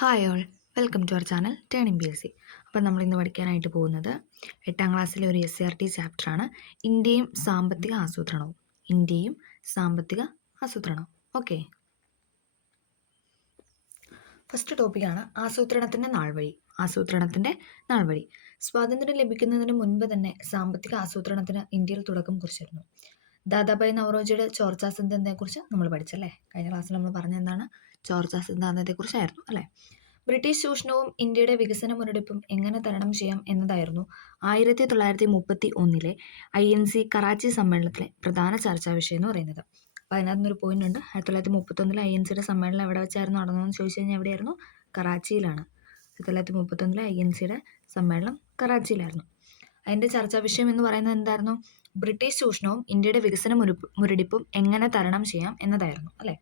Hi all, welcome to our channel turning PSC. അപ്പം നമ്മളിന്ന് പഠിക്കാനായിട്ട് പോകുന്നത് 8ാം ക്ലാസ്സിലെ ഒരു SCRT ചാപ്റ്ററാണ് ഇന്ത്യയും സാമ്പത്തിക ആസൂത്രണവും. ഇന്ത്യയും സാമ്പത്തിക ആസൂത്രണവും. ഓക്കെ, ഫസ്റ്റ് ടോപ്പിക്കാണ് ആസൂത്രണത്തിൻ്റെ നാൾവഴി. ആസൂത്രണത്തിൻ്റെ നാൾവഴി. സ്വാതന്ത്ര്യം ലഭിക്കുന്നതിന് മുൻപ് തന്നെ സാമ്പത്തിക ആസൂത്രണത്തിന് ഇന്ത്യയിൽ തുടക്കം കുറിച്ചിരുന്നു. ദാദാഭായ് നവറോജിയുടെ ചോർച്ചാ സിദ്ധാന്തത്തെക്കുറിച്ച് നമ്മൾ പഠിച്ചല്ലേ? കഴിഞ്ഞ ക്ലാസ്സിൽ നമ്മൾ പറഞ്ഞ എന്താണ്? ചോർച്ചാ സിദ്ധാന്തത്തെക്കുറിച്ചായിരുന്നു അല്ലേ? ബ്രിട്ടീഷ് ചൂഷണവും ഇന്ത്യയുടെ വികസന മുരടിപ്പും എങ്ങനെ തരണം ചെയ്യാം എന്നതായിരുന്നു 1931 INC കറാച്ചി സമ്മേളനത്തിലെ പ്രധാന ചർച്ചാ വിഷയം എന്ന് പറയുന്നത്. അപ്പോൾ അതിനകത്തൊരു പോയിന്റ് ഉണ്ട്. 1931 INCയുടെ സമ്മേളനം എവിടെ വെച്ചായിരുന്നു നടന്നതെന്ന് ചോദിച്ചു കഴിഞ്ഞാൽ എവിടെയായിരുന്നു? കറാച്ചിയിലാണ്. 1931 INCയുടെ സമ്മേളനം കറാച്ചിയിലായിരുന്നു. അതിൻ്റെ ചർച്ചാ വിഷയം എന്ന് പറയുന്നത് എന്തായിരുന്നു? ബ്രിട്ടീഷ് ചൂഷണവും ഇന്ത്യയുടെ വികസന മുരടിപ്പും എങ്ങനെ തരണം ചെയ്യാം എന്നതായിരുന്നു അല്ലേ?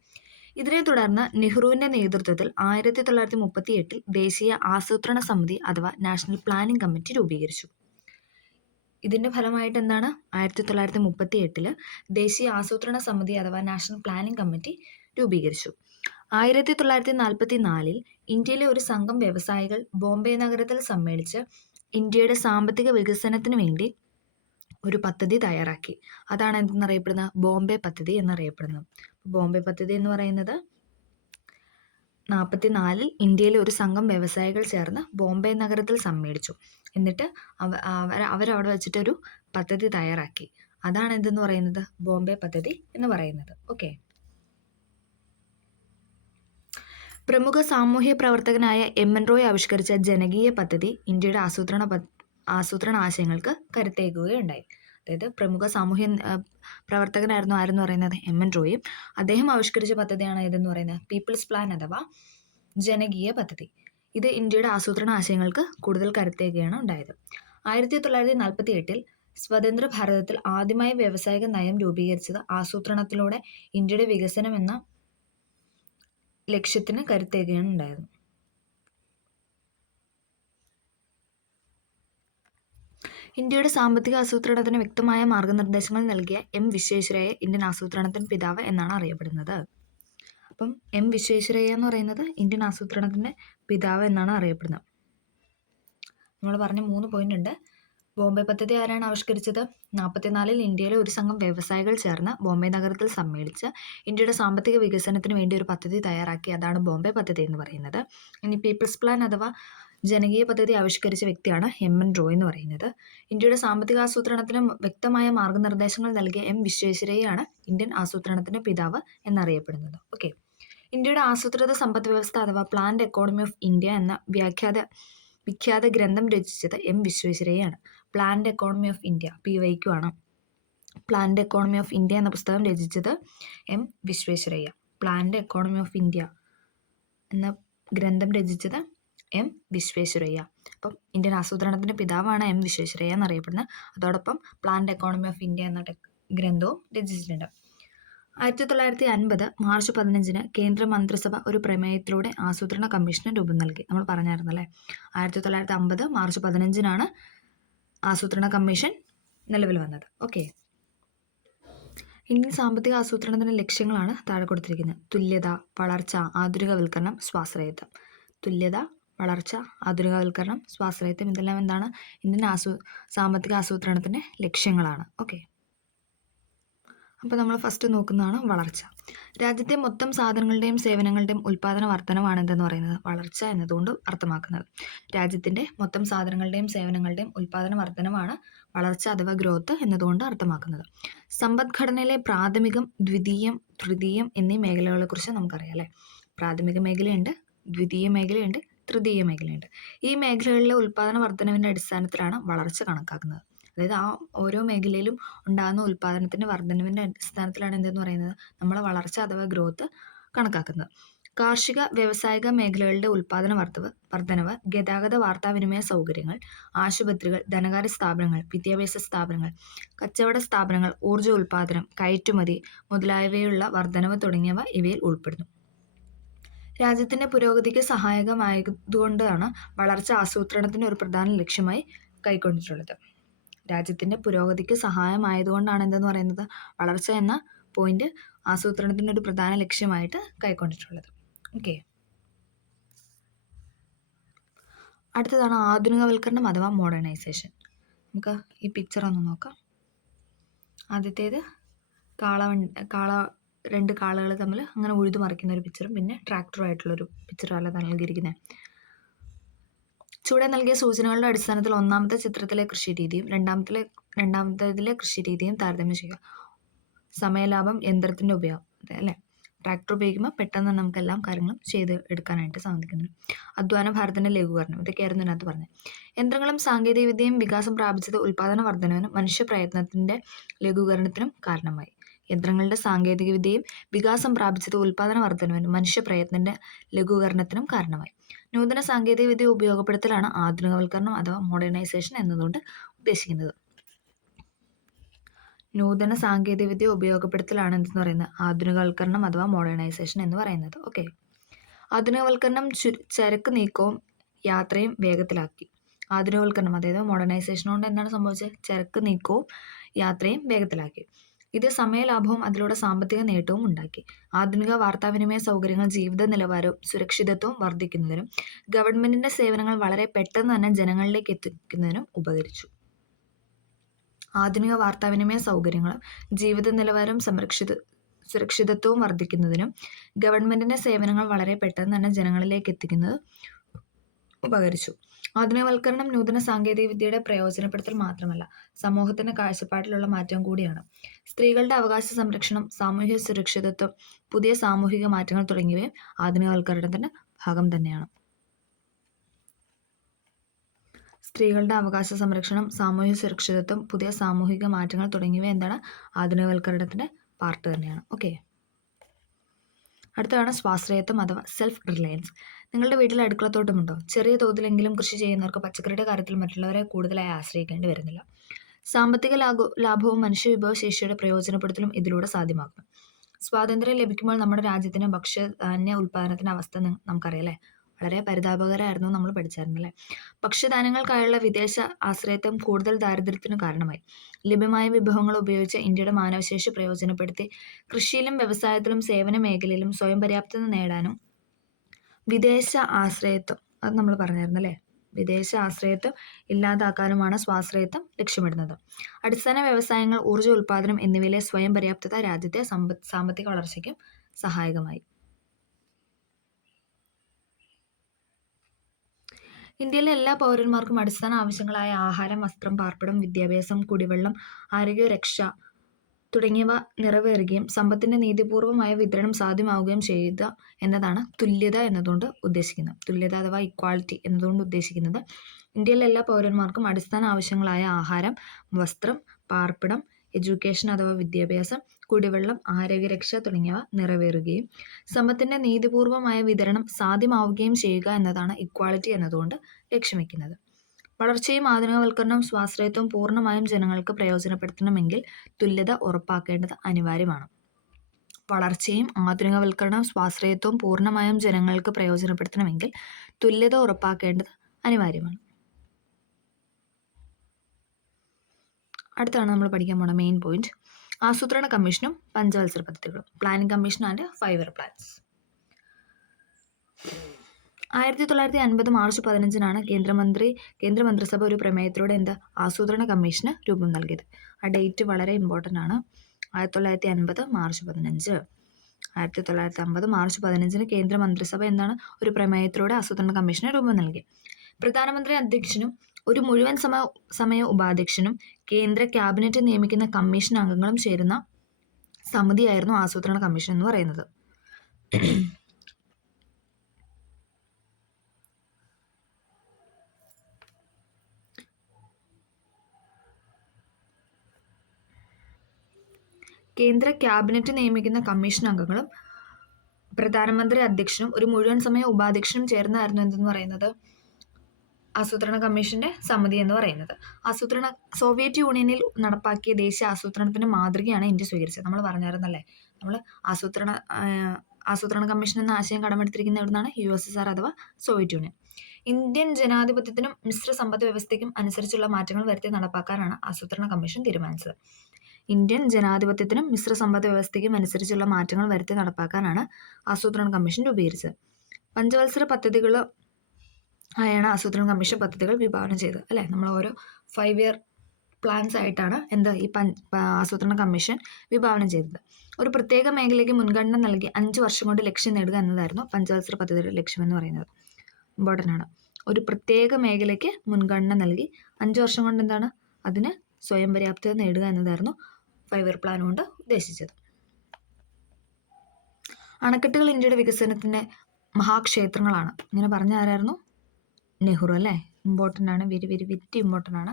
ഇതിനെ തുടർന്ന് നെഹ്റുവിന്റെ നേതൃത്വത്തിൽ 1938 ദേശീയ ആസൂത്രണ സമിതി അഥവാ നാഷണൽ പ്ലാനിംഗ് കമ്മിറ്റി രൂപീകരിച്ചു. ഇതിന്റെ ഫലമായിട്ട് എന്താണ്? 1938 ദേശീയ ആസൂത്രണ സമിതി അഥവാ നാഷണൽ പ്ലാനിംഗ് കമ്മിറ്റി രൂപീകരിച്ചു. 1944 ഇന്ത്യയിലെ ഒരു സംഘം വ്യവസായികൾ ബോംബെ നഗരത്തിൽ സമ്മേളിച്ച് ഇന്ത്യയുടെ സാമ്പത്തിക വികസനത്തിന് വേണ്ടി ഒരു പദ്ധതി തയ്യാറാക്കി. അതാണ് എന്തെന്നറിയപ്പെടുന്നത്? ബോംബെ പദ്ധതി എന്നറിയപ്പെടുന്നത്. ബോംബെ പദ്ധതി എന്ന് പറയുന്നത് 1944 ഇന്ത്യയിലെ ഒരു സംഘം വ്യവസായികൾ ചേർന്ന് ബോംബെ നഗരത്തിൽ സമ്മേളിച്ചു. എന്നിട്ട് അവരവിടെ വെച്ചിട്ടൊരു പദ്ധതി തയ്യാറാക്കി. അതാണ് എന്തെന്ന് പറയുന്നത്? ബോംബെ പദ്ധതി എന്ന് പറയുന്നത്. ഓക്കെ, പ്രമുഖ സാമൂഹ്യ പ്രവർത്തകനായ MN റോയ് ആവിഷ്കരിച്ച ജനകീയ പദ്ധതി ഇന്ത്യയുടെ ആസൂത്രണ ആശയങ്ങൾക്ക് കരുത്തേകുകയുണ്ടായി. അതായത് പ്രമുഖ സാമൂഹ്യ പ്രവർത്തകനായിരുന്നു ആരെന്ന് പറയുന്നത്? MN റോയും. അദ്ദേഹം ആവിഷ്കരിച്ച പദ്ധതിയാണ് ഏതെന്ന് പറയുന്നത്? പീപ്പിൾസ് പ്ലാൻ അഥവാ ജനകീയ പദ്ധതി. ഇത് ഇന്ത്യയുടെ ആസൂത്രണ ആശയങ്ങൾക്ക് കൂടുതൽ കരുത്തേകുകയാണ് ഉണ്ടായത്. 1948 സ്വതന്ത്ര ഭാരതത്തിൽ ആദ്യമായി വ്യാവസായിക നയം രൂപീകരിച്ചത് ആസൂത്രണത്തിലൂടെ ഇന്ത്യയുടെ വികസനം എന്ന ലക്ഷ്യത്തിന് കരുത്തേകുകയാണ് ഉണ്ടായത്. ഇന്ത്യയുടെ സാമ്പത്തിക ആസൂത്രണത്തിന് വ്യക്തമായ മാർഗനിർദ്ദേശങ്ങൾ നൽകിയ വിശ്വേശ്വരയ്യ ഇന്ത്യൻ ആസൂത്രണത്തിന് പിതാവ് എന്നാണ് അറിയപ്പെടുന്നത്. അപ്പം വിശ്വേശ്വരയ്യ എന്ന് പറയുന്നത് ഇന്ത്യൻ ആസൂത്രണത്തിൻ്റെ പിതാവ് എന്നാണ് അറിയപ്പെടുന്നത്. നമ്മൾ പറഞ്ഞ 3 പോയിന്റ് ഉണ്ട്. ബോംബെ പദ്ധതി ആരാണ് ആവിഷ്കരിച്ചത്? 1944 ഇന്ത്യയിലെ ഒരു സംഘം വ്യവസായികൾ ചേർന്ന് ബോംബെ നഗരത്തിൽ സമ്മേളിച്ച് ഇന്ത്യയുടെ സാമ്പത്തിക വികസനത്തിന് വേണ്ടി ഒരു പദ്ധതി തയ്യാറാക്കി. അതാണ് ബോംബെ പദ്ധതി എന്ന് പറയുന്നത്. ഇനി പീപ്പിൾസ് പ്ലാൻ അഥവാ ജനകീയ പദ്ധതി ആവിഷ്കരിച്ച വ്യക്തിയാണ് MN റോയ് എന്ന് പറയുന്നത്. ഇന്ത്യയുടെ സാമ്പത്തിക ആസൂത്രണത്തിന് വ്യക്തമായ മാർഗനിർദ്ദേശങ്ങൾ നൽകിയ വിശ്വേശ്വരയ്യയാണ് ഇന്ത്യൻ ആസൂത്രണത്തിന്റെ പിതാവ് എന്നറിയപ്പെടുന്നത്. ഓക്കെ, ഇന്ത്യയുടെ ആസൂത്രിത സമ്പദ് വ്യവസ്ഥ അഥവാ പ്ലാൻഡ് എക്കോണമി ഓഫ് ഇന്ത്യ എന്ന വിഖ്യാത ഗ്രന്ഥം രചിച്ചത് വിശ്വേശ്വരയ്യയാണ്. Planned economy of India PYQ ആണ്. പ്ലാൻഡ് എക്കോണമി ഓഫ് ഇന്ത്യ എന്ന പുസ്തകം രചിച്ചത് Visvesvaraya. Planned economy of India എന്ന ഗ്രന്ഥം രചിച്ചത് വിശ്വേശ്വരയ്യ. അപ്പം ഇന്ത്യൻ ആസൂത്രണത്തിന്റെ പിതാവാണ് വിശ്വേശ്വരയ്യ എന്നറിയപ്പെടുന്നത്. അതോടൊപ്പം പ്ലാൻഡ് എക്കോണമി ഓഫ് ഇന്ത്യ എന്ന ഗ്രന്ഥവും രചിച്ചിട്ടുണ്ട്. 1950 മാർച്ച് 15 കേന്ദ്ര മന്ത്രിസഭ ഒരു പ്രമേയത്തിലൂടെ ആസൂത്രണ കമ്മീഷന് രൂപം നൽകി. നമ്മൾ പറഞ്ഞായിരുന്നല്ലേ? 1950 മാർച്ച് 15 ആസൂത്രണ കമ്മീഷൻ നിലവിൽ വന്നത്. ഓക്കെ, ഇന്ത്യൻ സാമ്പത്തിക ആസൂത്രണത്തിന്റെ ലക്ഷ്യങ്ങളാണ് താഴെ കൊടുത്തിരിക്കുന്നത്. തുല്യത, വളർച്ച, ആധുനികവൽക്കരണം, സ്വാശ്രയത്വം. തുല്യത, വളർച്ച, ആധുനികവൽക്കരണം, സ്വാശ്രയത്വം, ഇതെല്ലാം എന്താണ്? ഇന്ത്യൻ സാമ്പത്തിക ആസൂത്രണത്തിന്റെ ലക്ഷ്യങ്ങളാണ്. ഓക്കെ, അപ്പോൾ നമ്മൾ ഫസ്റ്റ് നോക്കുന്നതാണ് വളർച്ച. രാജ്യത്തെ മൊത്തം സാധനങ്ങളുടെയും സേവനങ്ങളുടെയും ഉൽപ്പാദന വർധനമാണ് എന്തെന്ന് പറയുന്നത്? വളർച്ച എന്നതുകൊണ്ട് അർത്ഥമാക്കുന്നത്. രാജ്യത്തിൻ്റെ മൊത്തം സാധനങ്ങളുടെയും സേവനങ്ങളുടെയും ഉൽപ്പാദന വർധനമാണ് വളർച്ച അഥവാ ഗ്രോത്ത് എന്നതുകൊണ്ട് അർത്ഥമാക്കുന്നത്. സമ്പദ്ഘടനയിലെ പ്രാഥമികം, ദ്വിതീയം, തൃതീയം എന്നീ മേഖലകളെക്കുറിച്ച് നമുക്കറിയാം അല്ലേ? പ്രാഥമിക മേഖലയുണ്ട്, ദ്വിതീയ മേഖലയുണ്ട്, തൃതീയ മേഖലയുണ്ട്. ഈ മേഖലകളിലെ ഉൽപ്പാദന വർധനവിൻ്റെ അടിസ്ഥാനത്തിലാണ് വളർച്ച കണക്കാക്കുന്നത്. അതായത് ആ ഓരോ മേഖലയിലും ഉണ്ടാകുന്ന ഉൽപ്പാദനത്തിൻ്റെ വർധനവിൻ്റെ അടിസ്ഥാനത്തിലാണ് എന്തെന്ന് പറയുന്നത്? നമ്മൾ വളർച്ച അഥവാ ഗ്രോത്ത് കണക്കാക്കുന്നത്. കാർഷിക വ്യാവസായിക മേഖലകളുടെ ഉൽപ്പാദന വർധനവ്, ഗതാഗത വാർത്താവിനിമയ സൗകര്യങ്ങൾ, ആശുപത്രികൾ, ധനകാര്യ സ്ഥാപനങ്ങൾ, വിദ്യാഭ്യാസ സ്ഥാപനങ്ങൾ, കച്ചവട സ്ഥാപനങ്ങൾ, ഊർജ്ജ ഉൽപ്പാദനം, കയറ്റുമതി മുതലായവയുള്ള വർധനവ് തുടങ്ങിയവ ഇവയിൽ ഉൾപ്പെടുന്നു. രാജ്യത്തിൻ്റെ പുരോഗതിക്ക് സഹായകമായതുകൊണ്ടാണ് വളർച്ച ആസൂത്രണത്തിൻ്റെ ഒരു പ്രധാന ലക്ഷ്യമായി കൈക്കൊണ്ടിട്ടുള്ളത്. രാജ്യത്തിൻ്റെ പുരോഗതിക്ക് സഹായമായതുകൊണ്ടാണ് എന്തെന്ന് പറയുന്നത്? വളർച്ച എന്ന പോയിന്റ് ആസൂത്രണത്തിൻ്റെ ഒരു പ്രധാന ലക്ഷ്യമായിട്ട് കൈക്കൊണ്ടിട്ടുള്ളത്. ഓക്കെ, അടുത്തതാണ് ആധുനികവൽക്കരണം അഥവാ മോഡേണൈസേഷൻ. നമുക്ക് ഈ പിക്ചർ ഒന്ന് നോക്കാം. ആദ്യത്തേത് രണ്ട് കാളകൾ തമ്മിൽ അങ്ങനെ ഉഴുതു മറിക്കുന്ന ഒരു പിക്ചറും പിന്നെ ട്രാക്ടറുമായിട്ടുള്ളൊരു പിക്ചറല്ല നൽകിയിരിക്കുന്നത്. ചുവടെ നൽകിയ സൂചനകളുടെ അടിസ്ഥാനത്തിൽ ഒന്നാമത്തെ ചിത്രത്തിലെ കൃഷിരീതിയും രണ്ടാമത്തേതിലെ കൃഷിരീതിയും താരതമ്യം ചെയ്യുക. സമയലാഭം, യന്ത്രത്തിൻ്റെ ഉപയോഗം, അല്ലേ? ട്രാക്ടർ ഉപയോഗിക്കുമ്പോൾ പെട്ടെന്ന് നമുക്ക് എല്ലാ കാര്യങ്ങളും ചെയ്ത് എടുക്കാനായിട്ട് സാധിക്കുന്നു. അധ്വാന ഭാരത്തിൻ്റെ ലഘൂകരണം, ഇതൊക്കെയായിരുന്നു ഇതിനകത്ത് പറഞ്ഞത്. യന്ത്രങ്ങളും സാങ്കേതികവിദ്യയും വികാസം പ്രാപിച്ചത് ഉൽപ്പാദന വർധനവിനും മനുഷ്യ പ്രയത്നത്തിൻ്റെ ലഘൂകരണത്തിനും കാരണമായി. യന്ത്രങ്ങളുടെ സാങ്കേതികവിദ്യയും വികാസം പ്രാപിച്ചത് ഉൽപ്പാദന വർധനവിനും മനുഷ്യ പ്രയത്നത്തിൻ്റെ ലഘൂകരണത്തിനും കാരണമായി. നൂതന സാങ്കേതികവിദ്യ ഉപയോഗപ്പെടുത്തലാണ് ആധുനികവൽക്കരണം അഥവാ മോഡേണൈസേഷൻ എന്നതുകൊണ്ട് ഉദ്ദേശിക്കുന്നത്. നൂതന സാങ്കേതികവിദ്യ ഉപയോഗപ്പെടുത്തലാണ് എന്തെന്ന് പറയുന്നത് ആധുനികവൽക്കരണം അഥവാ മോഡേണൈസേഷൻ എന്ന് പറയുന്നത്. ഓക്കെ. ആധുനികവൽക്കരണം ചരക്ക് നീക്കവും യാത്രയും വേഗത്തിലാക്കി. ആധുനികവൽക്കരണം അതായത് മോഡേണൈസേഷൻ കൊണ്ട് എന്താണ് സംഭവിച്ചത്? ചരക്ക് നീക്കവും യാത്രയും വേഗത്തിലാക്കി. ഇത് സമയലാഭവും അതിലൂടെ സാമ്പത്തിക നേട്ടവും ഉണ്ടാക്കി. ആധുനിക വാർത്താവിനിമയ സൗകര്യങ്ങൾ ജീവിത നിലവാരവും സുരക്ഷിതത്വവും വർദ്ധിക്കുന്നതിനും ഗവൺമെന്റിന്റെ സേവനങ്ങൾ വളരെ പെട്ടെന്ന് തന്നെ ജനങ്ങളിലേക്ക് എത്തിക്കുന്നതിനും ഉപകരിച്ചു. ആധുനിക വാർത്താവിനിമയ സൗകര്യങ്ങളും ജീവിത നിലവാരവും സുരക്ഷിതത്വവും വർദ്ധിക്കുന്നതിനും ഗവൺമെന്റിന്റെ സേവനങ്ങൾ വളരെ പെട്ടെന്ന് തന്നെ ജനങ്ങളിലേക്ക് എത്തിക്കുന്നത് ഉപകരിച്ചു. ആധുനികവൽക്കരണം നൂതന സാങ്കേതികവിദ്യയുടെ പ്രയോജനപ്പെടുത്തൽ മാത്രമല്ല, സമൂഹത്തിന്റെ കാഴ്ചപ്പാടിലുള്ള മാറ്റം കൂടിയാണ്. സ്ത്രീകളുടെ അവകാശ സംരക്ഷണം, സാമൂഹ്യ സുരക്ഷിതത്വം, പുതിയ സാമൂഹിക മാറ്റങ്ങൾ തുടങ്ങിയവയും ആധുനികവൽക്കരണത്തിന്റെ ഭാഗം തന്നെയാണ്. സ്ത്രീകളുടെ അവകാശ സംരക്ഷണം, സാമൂഹ്യ സുരക്ഷിതത്വം, പുതിയ സാമൂഹിക മാറ്റങ്ങൾ തുടങ്ങിയവ എന്താണ്? ആധുനികവൽക്കരണത്തിന്റെ പാർട്ട് തന്നെയാണ്. ഓക്കെ. അടുത്തതാണ് സ്വാശ്രയത്വം അഥവാ സെൽഫ് റിലയൻസ്. നിങ്ങളുടെ വീട്ടിൽ അടുക്കളത്തോട്ടമുണ്ടോ? ചെറിയ തോതിലെങ്കിലും കൃഷി ചെയ്യുന്നവർക്ക് പച്ചക്കറിയുടെ കാര്യത്തിൽ മറ്റുള്ളവരെ കൂടുതലായി ആശ്രയിക്കേണ്ടി വരുന്നില്ല. സാമ്പത്തിക ലാഭവും മനുഷ്യ വിഭവശേഷിയുടെ പ്രയോജനപ്പെടുത്തലും ഇതിലൂടെ സാധ്യമാകുന്നു. സ്വാതന്ത്ര്യം ലഭിക്കുമ്പോൾ നമ്മുടെ രാജ്യത്തിന് ഭക്ഷ്യധാന്യ ഉൽപ്പാദനത്തിന്റെ അവസ്ഥ നമുക്കറിയാലേ, വളരെ പരിതാപകരമായിരുന്നു. നമ്മൾ പഠിച്ചായിരുന്നല്ലേ. ഭക്ഷ്യധാന്യങ്ങൾക്കായുള്ള വിദേശ ആശ്രയത്വം കൂടുതൽ ദാരിദ്ര്യത്തിന് കാരണമായി. ലഭ്യമായ വിഭവങ്ങൾ ഉപയോഗിച്ച് ഇന്ത്യയുടെ മാനവശേഷി പ്രയോജനപ്പെടുത്തി കൃഷിയിലും വ്യവസായത്തിലും സേവന മേഖലയിലും സ്വയം പര്യാപ്തത നേടാനും വിദേശ ആശ്രയത്വം, അത് നമ്മൾ പറഞ്ഞായിരുന്നല്ലേ, വിദേശ ആശ്രയത്വം ഇല്ലാതാക്കാനുമാണ് സ്വാശ്രയത്വം ലക്ഷ്യമിടുന്നത്. അടിസ്ഥാന വ്യവസായങ്ങൾ, ഊർജ്ജ ഉൽപ്പാദനം എന്നിവയിലെ സ്വയം പര്യാപ്തത രാജ്യത്തെ സാമ്പത്തിക വളർച്ചയ്ക്കും സഹായകമായി. ഇന്ത്യയിലെ എല്ലാ പൗരന്മാർക്കും അടിസ്ഥാന ആവശ്യങ്ങളായ ആഹാരം, വസ്ത്രം, പാർപ്പിടം, വിദ്യാഭ്യാസം, കുടിവെള്ളം, ആരോഗ്യരക്ഷ തുടങ്ങിയവ നിറവേറുകയും സമ്പത്തിന്റെ നീതിപൂർവമായ വിതരണം സാധ്യമാവുകയും ചെയ്യുക എന്നതാണ് തുല്യത എന്നതുകൊണ്ട് ഉദ്ദേശിക്കുന്നത്. തുല്യത അഥവാ ഇക്വാളിറ്റി എന്നതുകൊണ്ട് ഉദ്ദേശിക്കുന്നത് ഇന്ത്യയിലെ എല്ലാ പൗരന്മാർക്കും അടിസ്ഥാന ആവശ്യങ്ങളായ ആഹാരം, വസ്ത്രം, പാർപ്പിടം, എഡ്യൂക്കേഷൻ അഥവാ വിദ്യാഭ്യാസം, കുടിവെള്ളം, ആരോഗ്യരക്ഷ തുടങ്ങിയവ നിറവേറുകയും സമ്പത്തിന്റെ നീതിപൂർവമായ വിതരണം സാധ്യമാവുകയും ചെയ്യുക എന്നതാണ് ഇക്വാളിറ്റി എന്നതുകൊണ്ട് ലക്ഷ്യം വയ്ക്കുന്നത്. വളർച്ചയും ആധുനികവൽക്കരണവും സ്വാശ്രയത്വം പൂർണ്ണമായും ജനങ്ങൾക്ക് പ്രയോജനപ്പെടുത്തണമെങ്കിൽ തുല്യത ഉറപ്പാക്കേണ്ടത് അനിവാര്യമാണ്. വളർച്ചയും ആധുനികവൽക്കരണവും സ്വാശ്രയത്വവും പൂർണ്ണമായും ജനങ്ങൾക്ക് പ്രയോജനപ്പെടുത്തണമെങ്കിൽ തുല്യത ഉറപ്പാക്കേണ്ടത് അനിവാര്യമാണ്. അടുത്താണ് നമ്മൾ പഠിക്കാൻ പോകുന്ന മെയിൻ പോയിന്റ്, ആസൂത്രണ കമ്മീഷനും പഞ്ചവത്സര പദ്ധതികളും. Planning commission and 5 year plans. 1950 March 15 കേന്ദ്രമന്ത്രിസഭ ഒരു പ്രമേയത്തിലൂടെ ആസൂത്രണ കമ്മീഷന് രൂപം നൽകിയത്. ആ ഡേറ്റ് വളരെ ഇമ്പോർട്ടൻ്റ് ആണ്. 1950 മാർച്ച് 15. 1950 മാർച്ച് 15 കേന്ദ്രമന്ത്രിസഭ ഒരു പ്രമേയത്തിലൂടെ ആസൂത്രണ കമ്മീഷന് രൂപം നൽകി. പ്രധാനമന്ത്രി അധ്യക്ഷനും ഒരു മുഴുവൻ സമയ ഉപാധ്യക്ഷനും കേന്ദ്ര ക്യാബിനറ്റ് നിയമിക്കുന്ന കമ്മീഷൻ അംഗങ്ങളും ചേരുന്ന സമിതിയായിരുന്നു ആസൂത്രണ കമ്മീഷൻ എന്ന് പറയുന്നത്. കേന്ദ്ര ക്യാബിനറ്റ് നിയമിക്കുന്ന കമ്മീഷൻ അംഗങ്ങളും പ്രധാനമന്ത്രി അധ്യക്ഷനും ഒരു മുഴുവൻ സമയ ഉപാധ്യക്ഷനും ചേർന്നായിരുന്നു എന്തെന്ന് പറയുന്നത് ആസൂത്രണ കമ്മീഷന്റെ സമിതി എന്ന് പറയുന്നത്. സോവിയറ്റ് യൂണിയനിൽ നടപ്പാക്കിയ ദേശീയ ആസൂത്രണത്തിന്റെ മാതൃകയാണ് ഇന്ത്യ സ്വീകരിച്ചത്. നമ്മൾ പറഞ്ഞായിരുന്നല്ലേ, നമ്മൾ ആസൂത്രണ കമ്മീഷൻ എന്ന ആശയം കടമെടുത്തിരിക്കുന്ന എവിടുന്നാണ്? USSR അഥവാ സോവിയറ്റ് യൂണിയൻ. ഇന്ത്യൻ ജനാധിപത്യത്തിനും മിശ്ര സമ്പദ് വ്യവസ്ഥയ്ക്കും അനുസരിച്ചുള്ള മാറ്റങ്ങൾ വരുത്തി നടപ്പാക്കാനാണ് ആസൂത്രണ കമ്മീഷൻ തീരുമാനിച്ചത്. ഇന്ത്യൻ ജനാധിപത്യത്തിനും മിശ്ര സമ്പദ് വ്യവസ്ഥയ്ക്കും അനുസരിച്ചുള്ള മാറ്റങ്ങൾ വരുത്തി നടപ്പാക്കാനാണ് ആസൂത്രണ കമ്മീഷൻ രൂപീകരിച്ചത്. പഞ്ചവത്സര പദ്ധതികൾ ആയാണ് ആസൂത്രണ കമ്മീഷൻ പദ്ധതികൾ വിഭാവനം ചെയ്തത് അല്ലേ. നമ്മൾ ഓരോ 5 ഇയർ പ്ലാൻസ് ആയിട്ടാണ് ഈ ആസൂത്രണ കമ്മീഷൻ വിഭാവനം ചെയ്തത്. ഒരു പ്രത്യേക മേഖലയ്ക്ക് മുൻഗണന നൽകി 5 വർഷം കൊണ്ട് ലക്ഷ്യം നേടുക എന്നതായിരുന്നു പഞ്ചവത്സര പദ്ധതിയുടെ ലക്ഷ്യം എന്ന് പറയുന്നത്. ഇമ്പോർട്ടൻ്റ് ആണ്. ഒരു പ്രത്യേക മേഖലയ്ക്ക് മുൻഗണന നൽകി 5 വർഷം കൊണ്ട് എന്താണ് അതിന് സ്വയം പര്യാപ്തത നേടുക എന്നതായിരുന്നു 5 ഇയർ പ്ലാൻ കൊണ്ട് ഉദ്ദേശിച്ചത്. അണക്കെട്ടുകൾ ഇന്ത്യയുടെ വികസനത്തിൻ്റെ മഹാക്ഷേത്രങ്ങളാണ്. ഇങ്ങനെ പറഞ്ഞ ആരായിരുന്നു? നെഹ്റു അല്ലേ. ഇമ്പോർട്ടൻ്റ് ആണ്, വെരി വെരി വെരി ഇമ്പോർട്ടൻ്റ് ആണ്.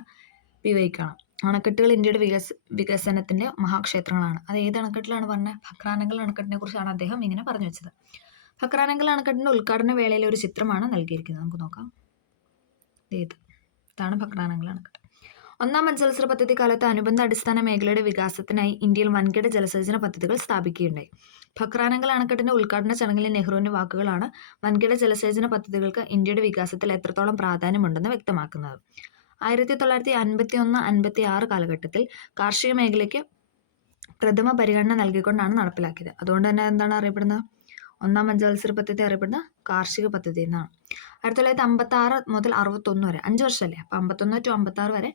വിവരിക്കണം. അണക്കെട്ടുകൾ ഇന്ത്യയുടെ വികസനത്തിൻ്റെ മഹാക്ഷേത്രങ്ങളാണ്. അത് ഏത് അണക്കെട്ടിലാണ് പറഞ്ഞത്? ഭക്രാനങ്കൽ അണക്കെട്ടിനെ കുറിച്ചാണ് അദ്ദേഹം ഇങ്ങനെ പറഞ്ഞു വെച്ചത്. ഭക്രാനങ്കൽ അണക്കെട്ടിൻ്റെ ഉദ്ഘാടന വേളയിലെ ഒരു ചിത്രമാണ് നൽകിയിരിക്കുന്നത്. നമുക്ക് നോക്കാം. ഇതാണ് ഭക്രാനങ്കൽ അണക്കെട്ട്. 1-ാം പഞ്ചവത്സര പദ്ധതി കാലത്ത് അനുബന്ധ അടിസ്ഥാന മേഖലയുടെ വികാസത്തിനായി ഇന്ത്യയിൽ വൻകിട ജലസേചന പദ്ധതികൾ സ്ഥാപിക്കുകയുണ്ടായി. ഭക്രാനങ്കൽ അണക്കെട്ടിന്റെ ഉദ്ഘാടന ചടങ്ങിലെ നെഹ്റുവിന്റെ വാക്കുകളാണ് വൻകിട ജലസേചന പദ്ധതികൾക്ക് ഇന്ത്യയുടെ വികാസത്തിൽ എത്രത്തോളം പ്രാധാന്യമുണ്ടെന്ന് വ്യക്തമാക്കുന്നത്. 1951-56 കാലഘട്ടത്തിൽ കാർഷിക മേഖലയ്ക്ക് പ്രഥമ പരിഗണന നൽകിക്കൊണ്ടാണ് നടപ്പിലാക്കിയത്. അതുകൊണ്ട് തന്നെ എന്താണ് അറിയപ്പെടുന്നത്? 1-ാം പഞ്ചവത്സര പദ്ധതി അറിയപ്പെടുന്ന കാർഷിക പദ്ധതി എന്നാണ്. 1956 മുതൽ 61 വരെ 5 വർഷമല്ലേ. അപ്പോൾ 51 to 56 വരെ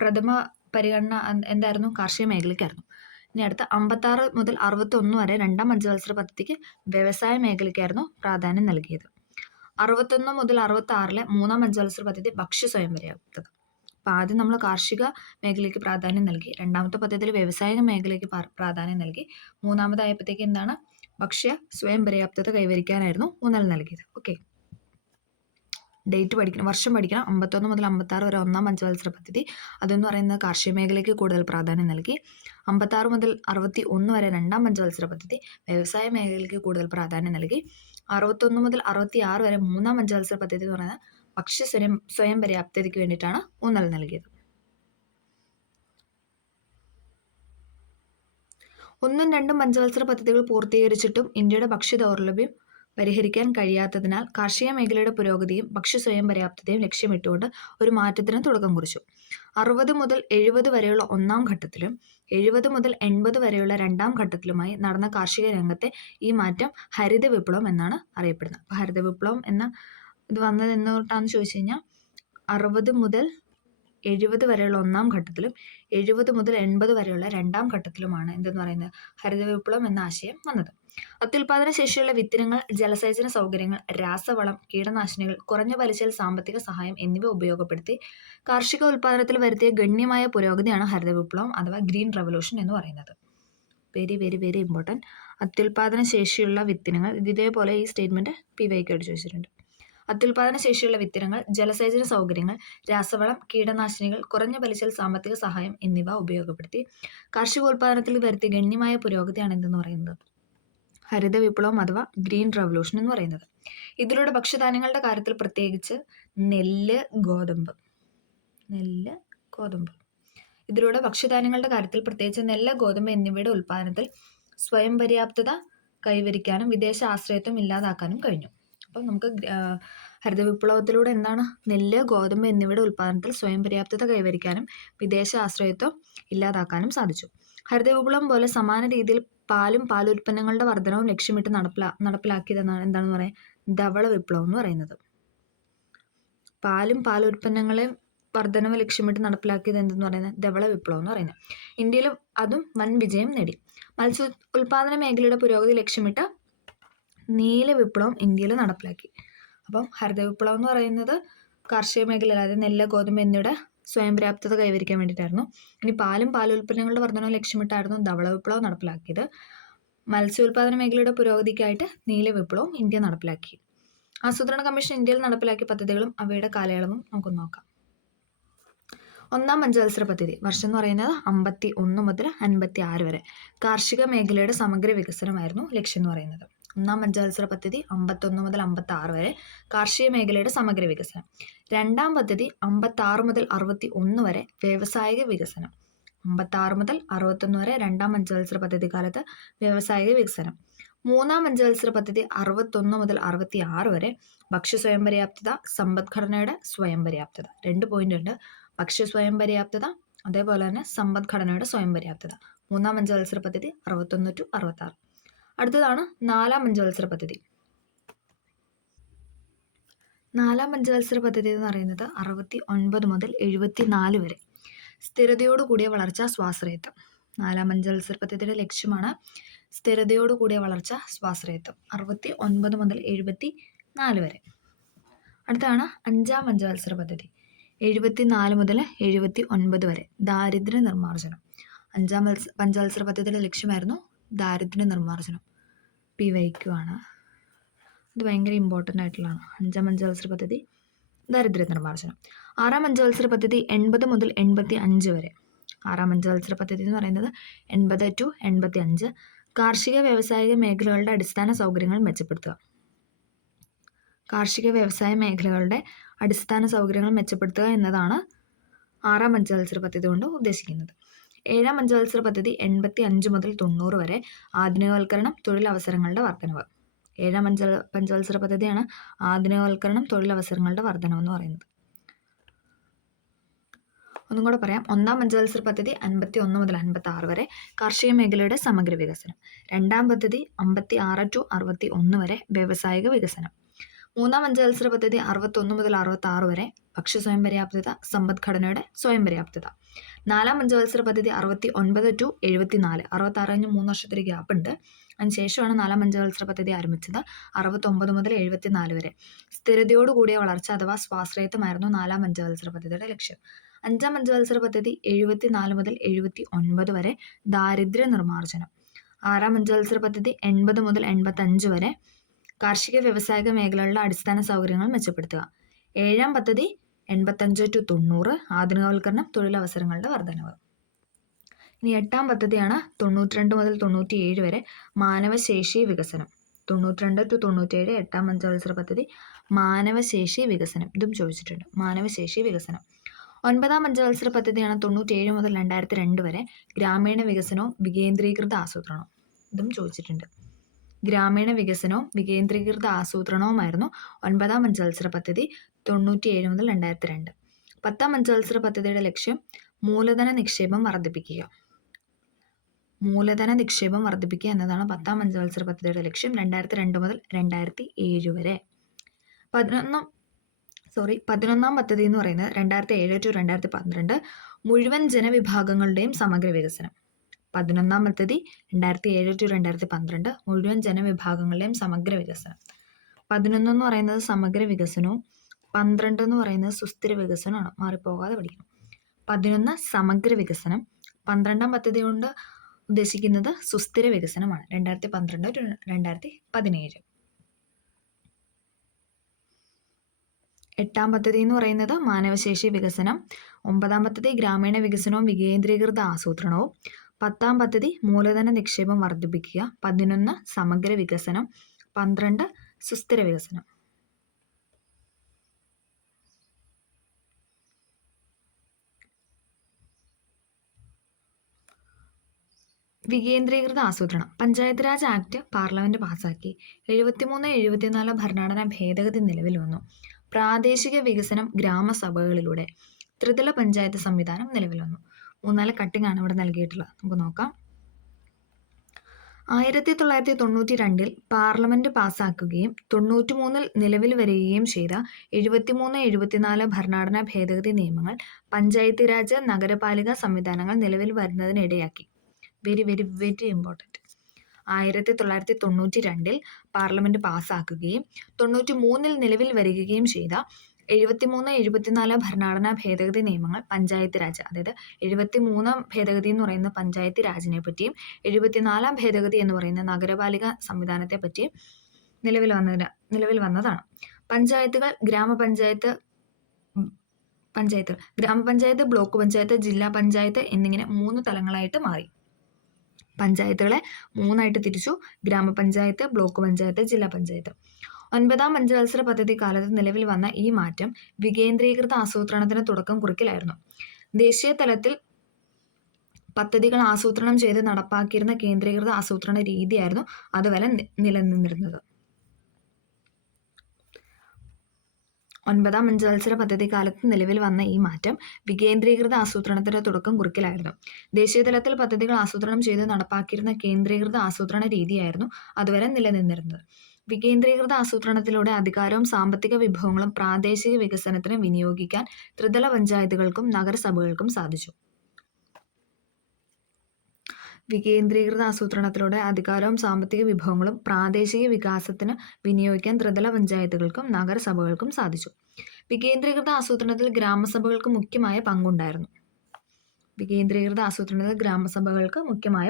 പ്രഥമ പരിഗണന എന്തായിരുന്നു? കാർഷിക മേഖലയ്ക്കായിരുന്നു. ഇനി അടുത്ത 56 മുതൽ 61 വരെ 2-ാം പഞ്ചവത്സര പദ്ധതിക്ക് വ്യവസായ മേഖലയ്ക്കായിരുന്നു പ്രാധാന്യം നൽകിയത്. 61 മുതൽ 66-ലെ 3-ാം പഞ്ചവത്സര പദ്ധതി ഭക്ഷ്യ സ്വയം പര്യാപ്തത. അപ്പോൾ ആദ്യം നമ്മൾ കാർഷിക മേഖലയ്ക്ക് പ്രാധാന്യം നൽകി, രണ്ടാമത്തെ പദ്ധതിയിൽ വ്യവസായിക മേഖലയ്ക്ക് പ്രാധാന്യം നൽകി, മൂന്നാമതായപ്പോഴത്തേക്ക് എന്താണ്? ഭക്ഷ്യ സ്വയം പര്യാപ്തത കൈവരിക്കാനായിരുന്നു ഊന്നൽ നൽകിയത്. ഓക്കെ, ഡേറ്റ് പഠിക്കണം, വർഷം പഠിക്കണം. 51 മുതൽ 56 വരെ 1-ാം പഞ്ചവത്സര പദ്ധതി, അതെന്ന് പറയുന്നത് കാർഷിക മേഖലയ്ക്ക് കൂടുതൽ പ്രാധാന്യം നൽകി. 56 മുതൽ 61 വരെ 2-ാം പഞ്ചവത്സര പദ്ധതി വ്യവസായ മേഖലയ്ക്ക് കൂടുതൽ പ്രാധാന്യം നൽകി. 61 മുതൽ 66 വരെ 3-ാം പഞ്ചവത്സര പദ്ധതി എന്ന് പറയുന്നത് ഭക്ഷ്യ സ്വയം പര്യാപ്തതയ്ക്ക് വേണ്ടിയിട്ടാണ് ഊന്നൽ നൽകിയത്. 1-ഉം 2-ഉം പഞ്ചവത്സര പദ്ധതികൾ പൂർത്തീകരിച്ചിട്ടും ഇന്ത്യയുടെ ഭക്ഷ്യ ദൗർലഭ്യം പരിഹരിക്കാൻ കഴിയാത്തതിനാൽ കാർഷിക മേഖലയുടെ പുരോഗതിയും ഭക്ഷ്യ സ്വയം പര്യാപ്തതയും ലക്ഷ്യമിട്ടുകൊണ്ട് ഒരു മാറ്റത്തിന് തുടക്കം കുറിച്ചു. 60 മുതൽ 70 വരെയുള്ള 1-ാം ഘട്ടത്തിലും 70 മുതൽ 80 വരെയുള്ള 2-ാം ഘട്ടത്തിലുമായി നടന്ന കാർഷിക രംഗത്തെ ഈ മാറ്റം ഹരിത വിപ്ലവം എന്നാണ് അറിയപ്പെടുന്നത്. അപ്പോൾ ഹരിത വിപ്ലവം എന്ന ഇത് വന്നത് എന്നോട്ടാണെന്ന് ചോദിച്ചു കഴിഞ്ഞാൽ 60 മുതൽ 70 വരെയുള്ള 1-ാം ഘട്ടത്തിലും 70 മുതൽ 80 വരെയുള്ള 2-ാം ഘട്ടത്തിലുമാണ് എന്തെന്ന് പറയുന്നത്? ഹരിത വിപ്ലവം എന്ന ആശയം വന്നത്. അത്യുൽപാദന ശേഷിയുള്ള വിത്തിനങ്ങൾ, ജലസേചന സൗകര്യങ്ങൾ, രാസവളം, കീടനാശിനികൾ, കുറഞ്ഞ പലിശയിൽ സാമ്പത്തിക സഹായം എന്നിവ ഉപയോഗപ്പെടുത്തി കാർഷിക ഉൽപാദനത്തിൽ വരുത്തിയ ഗണ്യമായ പുരോഗതിയാണ് ഹരിത വിപ്ലവം അഥവാ ഗ്രീൻ റവല്യൂഷൻ എന്ന് പറയുന്നത്. Very very very important. അത്യുൽപാദന ശേഷിയുള്ള വിത്തിനങ്ങൾ, ഇതേപോലെ ഈ സ്റ്റേറ്റ്മെൻറ്റ് PYK അടിച്ചു വെച്ചിട്ടുണ്ട്. അത്യുൽപാദന ശേഷിയുള്ള വിത്തിനങ്ങൾ, ജലസേചന സൗകര്യങ്ങൾ, രാസവളം, കീടനാശിനികൾ, കുറഞ്ഞ പലിശയിൽ സാമ്പത്തിക സഹായം എന്നിവ ഉപയോഗപ്പെടുത്തി കാർഷികോൽപാദനത്തിൽ വരുത്തിയ ഗണ്യമായ പുരോഗതിയാണ് എന്തെന്ന് പറയുന്നത്? ഹരിത വിപ്ലവം അഥവാ ഗ്രീൻ റവല്യൂഷൻ എന്ന് പറയുന്നത്. ഇതിലൂടെ ഭക്ഷ്യധാന്യങ്ങളുടെ കാര്യത്തിൽ പ്രത്യേകിച്ച് നെല്ല്, ഗോതമ്പ് ഇതിലൂടെ ഭക്ഷ്യധാന്യങ്ങളുടെ കാര്യത്തിൽ പ്രത്യേകിച്ച് നെല്ല്, ഗോതമ്പ് എന്നിവയുടെ ഉൽപ്പാദനത്തിൽ സ്വയം പര്യാപ്തത കൈവരിക്കാനും വിദേശ ആശ്രയത്വം ഇല്ലാതാക്കാനും കഴിഞ്ഞു. അപ്പം നമുക്ക് ഹരിത വിപ്ലവത്തിലൂടെ എന്താണ്? നെല്ല്, ഗോതമ്പ് എന്നിവയുടെ ഉൽപ്പാദനത്തിൽ സ്വയം പര്യാപ്തത കൈവരിക്കാനും വിദേശ ആശ്രയത്വം ഇല്ലാതാക്കാനും സാധിച്ചു. ഹരിത വിപ്ലവം പോലെ സമാന രീതിയിൽ പാലും പാലുൽപ്പന്നങ്ങളുടെ വർധനവും ലക്ഷ്യമിട്ട് നടപ്പിലാക്കിയതെന്നാണ് എന്താണെന്ന് പറയാം? ധവള വിപ്ലവം എന്ന് പറയുന്നത്. പാലും പാലുൽപ്പന്നങ്ങളെ വർധനവ് ലക്ഷ്യമിട്ട് നടപ്പിലാക്കിയത് എന്തെന്ന് പറയുന്നത്? ധവള വിപ്ലവം എന്ന് പറയുന്നത്. ഇന്ത്യയിലും അതും വൻ വിജയം നേടി. മത്സ്യ ഉൽപാദന മേഖലയുടെ പുരോഗതി ലക്ഷ്യമിട്ട് നീല വിപ്ലവം ഇന്ത്യയിൽ നടപ്പിലാക്കി. അപ്പം ഹരിത വിപ്ലവം എന്ന് പറയുന്നത് കാർഷിക മേഖല, അതായത് നെല്ല്, ഗോതമ്പ് എന്നിവയുടെ സ്വയം പര്യാപ്തത കൈവരിക്കാൻ വേണ്ടിയിട്ടായിരുന്നു. ഇനി പാലും പാലുൽപ്പന്നങ്ങളുടെ വർധനവും ലക്ഷ്യമിട്ടായിരുന്നു ധവള വിപ്ലവം നടപ്പിലാക്കിയത്. മത്സ്യോൽപാദന മേഖലയുടെ പുരോഗതിക്കായിട്ട് നീല വിപ്ലവം ഇന്ത്യ നടപ്പിലാക്കി. ആസൂത്രണ കമ്മീഷൻ ഇന്ത്യയിൽ നടപ്പിലാക്കിയ പദ്ധതികളും അവയുടെ കാലയളവും നമുക്ക് നോക്കാം. 1-ാം പഞ്ചവത്സര പദ്ധതി, വർഷം എന്ന് പറയുന്നത് 51 മുതൽ 56 വരെ. കാർഷിക മേഖലയുടെ സമഗ്ര വികസനമായിരുന്നു ലക്ഷ്യം എന്ന് പറയുന്നത്. 1-ാം പഞ്ചവത്സര പദ്ധതി 51 മുതൽ 56 വരെ കാർഷിക മേഖലയുടെ സമഗ്ര വികസനം. 2-ാം പദ്ധതി 56 മുതൽ 61 വരെ വ്യവസായിക വികസനം. 56 മുതൽ 61 വരെ 2-ാം പഞ്ചവത്സര പദ്ധതി കാലത്ത് വ്യവസായിക വികസനം. 3-ാം പഞ്ചവത്സര പദ്ധതി 61 മുതൽ 66 വരെ ഭക്ഷ്യ സ്വയം പര്യാപ്തത, സമ്പദ്ഘടനയുടെ സ്വയം പര്യാപ്തത. 2 പോയിന്റ് ഉണ്ട്. ഭക്ഷ്യ സ്വയം പര്യാപ്തത, അതേപോലെ തന്നെ സമ്പദ്ഘടനയുടെ സ്വയം പര്യാപ്തത. 3-ാം പഞ്ചവത്സര പദ്ധതി 61 to 66. അടുത്തതാണ് 4-ാം പഞ്ചവത്സര പദ്ധതി. നാലാം പഞ്ചവത്സര പദ്ധതി എന്ന് പറയുന്നത് 69 മുതൽ 74 വരെ. സ്ഥിരതയോടുകൂടിയ വളർച്ച, സ്വാശ്രയത്വം. നാലാം പഞ്ചവത്സര പദ്ധതിയുടെ ലക്ഷ്യമാണ് സ്ഥിരതയോടുകൂടിയ വളർച്ച, സ്വാശ്രയത്വം. 69 മുതൽ 74 വരെ. അടുത്താണ് അഞ്ചാം പഞ്ചവത്സര പദ്ധതി. 74 മുതൽ 79 വരെ. ദാരിദ്ര്യ നിർമ്മാർജ്ജനം. അഞ്ചാം പഞ്ചവത്സര പദ്ധതിയുടെ ലക്ഷ്യമായിരുന്നു ദാരിദ്ര്യ നിർമ്മാർജ്ജനം. PYQ ആണ്. ഇത് ഭയങ്കര ഇമ്പോർട്ടൻ്റ് ആയിട്ടുള്ളതാണ്. അഞ്ചാം പഞ്ചവത്സര പദ്ധതി ദാരിദ്ര്യ നിർമ്മാർജ്ജനം. ആറാം പഞ്ചവത്സര പദ്ധതി 80 മുതൽ 85 വരെ. ആറാം പഞ്ചവത്സര പദ്ധതി എന്ന് പറയുന്നത് 80 to 85. കാർഷിക വ്യാവസായിക മേഖലകളുടെ അടിസ്ഥാന സൗകര്യങ്ങൾ മെച്ചപ്പെടുത്തുക. കാർഷിക വ്യവസായ മേഖലകളുടെ അടിസ്ഥാന സൗകര്യങ്ങൾ മെച്ചപ്പെടുത്തുക എന്നതാണ് ആറാം പഞ്ചവത്സര പദ്ധതി കൊണ്ട് ഉദ്ദേശിക്കുന്നത്. ഏഴാം പഞ്ചവത്സര പദ്ധതി 85 മുതൽ 90 വരെ. ആധുനികവൽക്കരണം, തൊഴിലവസരങ്ങളുടെ വർധനവ്. ഏഴാം പഞ്ചവത്സര പദ്ധതിയാണ് ആധുനികവൽക്കരണം, തൊഴിലവസരങ്ങളുടെ വർധനവ് എന്ന് പറയുന്നത്. ഒന്നും കൂടെ പറയാം. ഒന്നാം പഞ്ചവത്സര പദ്ധതി 51 മുതൽ 56 വരെ. കാർഷിക മേഖലയുടെ സമഗ്ര വികസനം. രണ്ടാം പദ്ധതി 56 to 61 വരെ. വ്യവസായിക വികസനം. മൂന്നാം പഞ്ചവത്സര പദ്ധതി 61 മുതൽ 66 വരെ. ഭക്ഷ്യ സ്വയം പര്യാപ്തത, സമ്പദ്ഘടനയുടെ സ്വയം പര്യാപ്തത. നാലാം പഞ്ചവത്സര പദ്ധതി 69 to 74. 66 കഴിഞ്ഞ് 3 വർഷത്തൊരു ഗ്യാപ്പ് ഉണ്ട്. അതിനുശേഷമാണ് നാലാം പഞ്ചവത്സര പദ്ധതി ആരംഭിച്ചത്. 69 മുതൽ 74 വരെ. സ്ഥിരതയോടുകൂടിയ വളർച്ച അഥവാ സ്വാശ്രയത്വമായിരുന്നു നാലാം പഞ്ചവത്സര പദ്ധതിയുടെ ലക്ഷ്യം. അഞ്ചാം പഞ്ചവത്സര പദ്ധതി 74 മുതൽ 79 വരെ. ദാരിദ്ര്യ നിർമ്മാർജ്ജനം. ആറാം പഞ്ചവത്സര പദ്ധതി 80 മുതൽ 85 വരെ. കാർഷിക വ്യവസായിക മേഖലകളുടെ അടിസ്ഥാന സൗകര്യങ്ങൾ മെച്ചപ്പെടുത്തുക. ഏഴാം പദ്ധതി 85 to 90. ആധുനികവൽക്കരണം, തൊഴിലവസരങ്ങളുടെ വർധനവ്. ഇനി എട്ടാം പദ്ധതിയാണ് 92 മുതൽ 97 വരെ. മാനവശേഷി വികസനം. 92 to 97 എട്ടാം പഞ്ചവത്സര പദ്ധതി. മാനവശേഷി വികസനം. ഇതും ചോദിച്ചിട്ടുണ്ട്. മാനവശേഷി വികസനം. ഒൻപതാം പഞ്ചവത്സര പദ്ധതിയാണ് 97 മുതൽ 2002 വരെ. ഗ്രാമീണ വികസനവും വികേന്ദ്രീകൃത ആസൂത്രണവും. ഇതും ചോദിച്ചിട്ടുണ്ട്. ഗ്രാമീണ വികസനവും വികേന്ദ്രീകൃത ആസൂത്രണവുമായിരുന്നു ഒൻപതാം പഞ്ചവത്സര പദ്ധതി 97 മുതൽ 2002. പത്താം പഞ്ചവത്സര പദ്ധതിയുടെ ലക്ഷ്യം മൂലധന നിക്ഷേപം വർദ്ധിപ്പിക്കുക. മൂലധന നിക്ഷേപം വർദ്ധിപ്പിക്കുക എന്നതാണ് പത്താം പഞ്ചവത്സര പദ്ധതിയുടെ ലക്ഷ്യം. 2002 മുതൽ 2007 വരെ. 11ാം പദ്ധതി എന്ന് പറയുന്നത് 2007 to 2012. മുഴുവൻ ജനവിഭാഗങ്ങളുടെയും സമഗ്ര വികസനം. 11ാം പദ്ധതി 2007 to 2012. മുഴുവൻ ജനവിഭാഗങ്ങളുടെയും സമഗ്ര വികസനം. 11 എന്ന് പറയുന്നത് സമഗ്ര വികസനവും 12 എന്ന് പറയുന്നത് സുസ്ഥിര വികസനമാണ്. മാറിപ്പോകാതെ പഠിക്കണം. 11 സമഗ്ര വികസനം. 12ാം പദ്ധതി കൊണ്ട് ഉദ്ദേശിക്കുന്നത് സുസ്ഥിര വികസനമാണ്. 2012 to 2017. എട്ടാം പദ്ധതി എന്ന് പറയുന്നത് മാനവശേഷി വികസനം. 9ാം പദ്ധതി ഗ്രാമീണ വികസനവും വികേന്ദ്രീകൃത ആസൂത്രണവും. 10ാം പദ്ധതി മൂലധന നിക്ഷേപം വർദ്ധിപ്പിക്കുക. 11 സമഗ്ര വികസനം. 12 സുസ്ഥിര വികസനം. വികേന്ദ്രീകൃത ആസൂത്രണം. പഞ്ചായത്ത് രാജ് ആക്ട് പാർലമെന്റ് പാസാക്കി. 73-74 ഭരണഘടനാ ഭേദഗതി നിലവിൽ വന്നു. പ്രാദേശിക വികസനം ഗ്രാമസഭകളിലൂടെ. ത്രിതല പഞ്ചായത്ത് സംവിധാനം നിലവിൽ വന്നു. 3-4 കട്ടിംഗ് ആണ് ഇവിടെ നൽകിയിട്ടുള്ളത്. നമുക്ക് നോക്കാം. 1992 പാർലമെന്റ് പാസാക്കുകയും 93 നിലവിൽ വരികയും ചെയ്ത 73-74 ഭരണഘടനാ ഭേദഗതി നിയമങ്ങൾ പഞ്ചായത്ത് രാജ് നഗരപാലിക സംവിധാനങ്ങൾ നിലവിൽ വരുന്നതിനിടയാക്കി. Very very very important. 1992 parliament പാസാക്കുകയും 93 നിലവിൽ വരികയും ചെയ്ത 73-74 ഭരണഘടനാ ഭേദഗതി നിയമങ്ങൾ പഞ്ചായത്ത് രാജ്, അതായത് 73 ഭേദഗതി എന്ന് പറയുന്ന പഞ്ചായത്ത് രാജിനെ പറ്റിയും 74 ഭേദഗതി എന്ന് പറയുന്ന നഗരപാലിക സംവിധാനത്തെ പറ്റിയും നിലവിൽ വന്നതാണ്. പഞ്ചായത്തുകൾ ഗ്രാമപഞ്ചായത്ത്, ബ്ലോക്ക് പഞ്ചായത്ത്, ജില്ലാ പഞ്ചായത്ത് എന്നിങ്ങനെ 3 തലങ്ങളായിട്ട് മാറി. പഞ്ചായത്തുകളെ 3ആയിട്ട് തിരിച്ചു. ഗ്രാമപഞ്ചായത്ത്, ബ്ലോക്ക് പഞ്ചായത്ത്, ജില്ലാ പഞ്ചായത്ത്. 9ാം പഞ്ചവത്സര പദ്ധതി കാലത്ത് നിലവിൽ വന്ന ഈ മാറ്റം വികേന്ദ്രീകൃത ആസൂത്രണത്തിന് തുടക്കം കുറിക്കലായിരുന്നു. ദേശീയ തലത്തിൽ പദ്ധതികൾ ആസൂത്രണം ചെയ്ത് നടപ്പാക്കിയിരുന്ന കേന്ദ്രീകൃത ആസൂത്രണ രീതിയായിരുന്നു അതുവരെ നിലനിന്നിരുന്നത്. 9ാം പഞ്ചവത്സര പദ്ധതി കാലത്ത് നിലവിൽ വന്ന ഈ മാറ്റം വികേന്ദ്രീകൃത ആസൂത്രണത്തിന് തുടക്കം കുറിക്കലായിരുന്നു. ദേശീയ തലത്തിൽ പദ്ധതികൾ ആസൂത്രണം ചെയ്ത് നടപ്പാക്കിയിരുന്ന കേന്ദ്രീകൃത ആസൂത്രണ രീതിയായിരുന്നു അതുവരെ നിലനിന്നിരുന്നത്. വികേന്ദ്രീകൃത ആസൂത്രണത്തിലൂടെ അധികാരവും സാമ്പത്തിക വിഭവങ്ങളും പ്രാദേശിക വികസനത്തിന് വിനിയോഗിക്കാൻ ത്രിതല പഞ്ചായത്തുകൾക്കും നഗരസഭകൾക്കും സാധിച്ചു. വികേന്ദ്രീകൃത ആസൂത്രണത്തിലൂടെ അധികാരവും സാമ്പത്തിക വിഭവങ്ങളും പ്രാദേശിക വികാസത്തിന് വിനിയോഗിക്കാൻ ത്രിതല പഞ്ചായത്തുകൾക്കും നഗരസഭകൾക്കും സാധിച്ചു. വികേന്ദ്രീകൃത ആസൂത്രണത്തിൽ ഗ്രാമസഭകൾക്ക് മുഖ്യമായ